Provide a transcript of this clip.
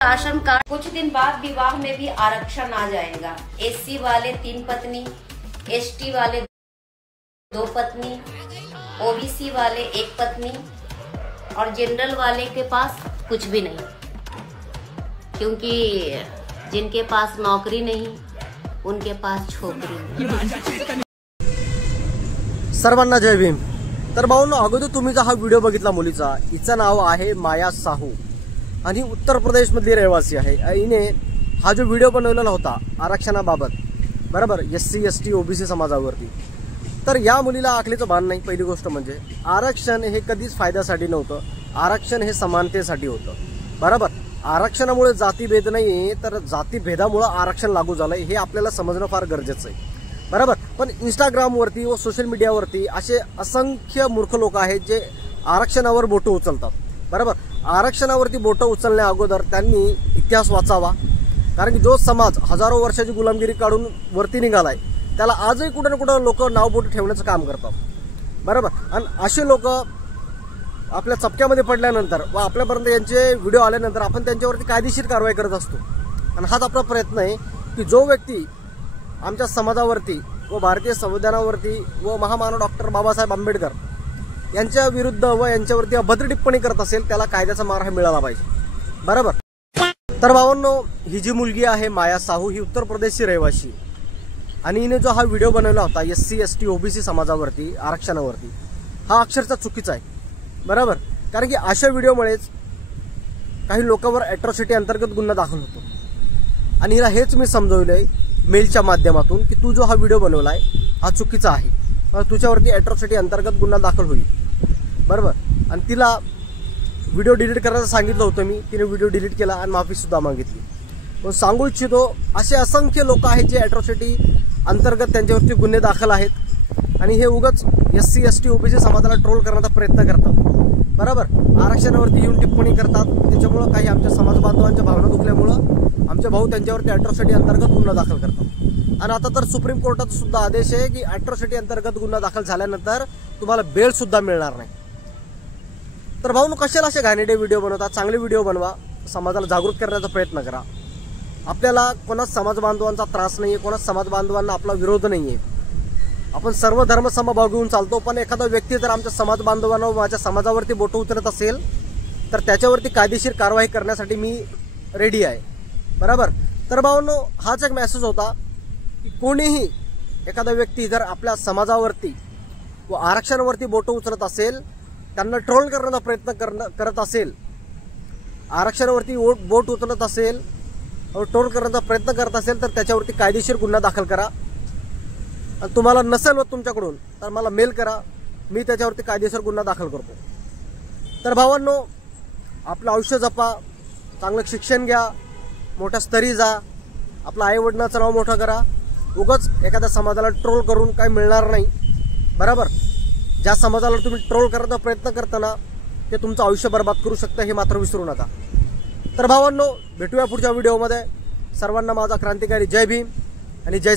Ration card. कुछ दिन बाद विवाह में भी आरक्षण आ जाएगा। एससी वाले 3 पत्नी, एसटी वाले 2 पत्नी, ओबीसी वाले 1 पत्नी और जनरल वाले के पास कुछ भी नहीं, क्योंकि जिनके पास नौकरी नहीं उनके पास छोकरी नहीं। सर्वांना जय भीम। तर भाऊंनो, अगोदर तुम्ही जो हा व्हिडिओ बघितला मुलीचा, हिचं नाव आहे माया साहू आणि उत्तर प्रदेश मधली रहिवासी आहे। हिने हा जो व्हिडिओ बनवलेला होता आरक्षणाबाबत, बरोबर, एससी एसटी ओबीसी समाजावरती, तर या मुलीला आखलीचं भान नाही। पहिली गोष्ट म्हणजे आरक्षण हे कधीच फायद्यासाठी नव्हतं, आरक्षण हे समानतेसाठी होतं, बरोबर। आरक्षणामुळे जातीभेद नाही, तर जातीभेदामुळे आरक्षण लागू झालंय हे आपल्याला समजणं फार गरजेचं आहे, बरोबर। पण इंस्टाग्रामवरती व सोशल मीडियावरती असे असंख्य मूर्ख लोक आहेत जे आरक्षणावर बोटं उचलतात, बरोबर। आरक्षणावरती बोटं उचलण्या अगोदर त्यांनी इतिहास वाचावा, कारण की जो समाज हजारो वर्षाची गुलामगिरी काढून वरती निघालाय त्याला आजही कुठे ना कुठे लोक नाव बोट ठेवण्याचं काम करतात, बरोबर। आणि असे लोक आपल्या चपक्यामध्ये पडल्यानंतर व आपल्यापर्यंत यांचे व्हिडिओ आल्यानंतर आपण त्यांच्यावरती कायदेशीर कारवाई करत असतो। आणि हाच आपला प्रयत्न आहे की जो व्यक्ती आमच्या समाजावरती व भारतीय संविधानावरती व महामानव डॉक्टर बाबासाहेब आंबेडकर यांच्या विरुद्ध व यांच्यावरती अभद्र टिप्पणी करत असेल त्याला कायद्याचा मार हा मिळाला पाहिजे, बरोबर। तर भावांनो, ही जी मुलगी आहे माया साहू, ही उत्तर प्रदेशची रहिवाशी आणि हिने जो हा व्हिडिओ बनवला होता एससी एसटी ओबीसी समाजावरती आरक्षणावरती, हा अक्षरशः चुकीचा आहे, बरोबर। कारण की अशा व्हिडिओमुळेच काही लोकांवर अॅट्रॉसिटी अंतर्गत गुन्हा दाखल होतो आणि हिला हेच मी समजवलंय मेलच्या माध्यमातून की तू जो हा व्हिडिओ बनवलाय हा चुकीचा आहे, तुझ्यावरती अॅट्रॉसिटी अंतर्गत गुन्हा दाखल होईल, बरोबर। आणि तिला व्हिडिओ डिलीट करायला सांगितलं होतं मी, तिने व्हिडिओ डिलीट केला आणि माफी सुद्धा मागितली। पण सांगू इच्छितो असे असंख्य लोक आहेत जे अॅट्रॉसिटी अंतर्गत त्यांच्यावरती गुन्हे दाखल आहेत आणि हे उगाच एससी एसटी ओबीसी समाजाला ट्रोल करण्याचा प्रयत्न करतात, बरोबर। आरक्षणावरती येऊन टिप्पणी करतात, त्याच्यामुळे काही आमच्या समाज बांधवांच्या भावना दुखल्यामुळं आमचे भाऊ त्यांच्यावरती अॅट्रॉसिटी अंतर्गत गुन्हा दाखल करतात। आणि आता तर सुप्रीम कोर्टाचा सुद्धा आदेश आहे की अॅट्रॉसिटी अंतर्गत गुन्हा दाखल झाल्यानंतर तुम्हाला बेल सुद्धा मिळणार नाही। तर भाऊनो, कशाला असे घाणेरडे व्हिडिओ बनवतात? चांगले व्हिडिओ बनवा, समाजाला जागृत करण्याचा प्रयत्न करा। आपल्याला कोणाच समाज बांधवांचा त्रास नाहीये, कोणाच समाज बांधवांना आपला विरोध नाहीये, आपण सर्व धर्म समभाव घेऊन चालतो। पण एखादा व्यक्ती जर आमच्या समाज बांधवांना व माझ्या समाजावरती बोटं उचलत असेल तर त्याच्यावरती कायदेशीर कारवाई करण्यासाठी मी रेडी आहे, बरोबर। तर भावांनो, हाच एक मेसेज होता की कोणीही एखादा व्यक्ती जर आपल्या समाजावरती व आरक्षणावरती बोटं उचलत असेल, त्यांना ट्रोल करण्याचा प्रयत्न करत असेल, आरक्षणावरती बोट उचलत असेल, ट्रोल करण्याचा प्रयत्न करत असेल, तर त्याच्यावरती कायदेशीर गुन्हा दाखल करा। आणि तुम्हाला नसेल व तुमच्याकडून तर मला मेल करा, मी त्याच्यावरती कायदेशीर गुन्हा दाखल करतो। तर भावांनो, आपलं आयुष्य जपा, चांगलं शिक्षण घ्या, मोठ्या स्तरी जा, आपलं आई वडिलांचं नाव मोठं करा। उगाच एखाद्या समाजाला ट्रोल करून काही मिळणार नाही, बरोबर। ज्या समाजाला तुम्ही ट्रोल करण्याचा प्रयत्न करताना ते तुमचं आयुष्य बर्बाद करू शकतं, हे मात्र विसरू नका। तर भावांनो, भेटूया पुढच्या व्हिडिओमध्ये। सर्वांना माझा क्रांतिकारी जय भीम आणि जय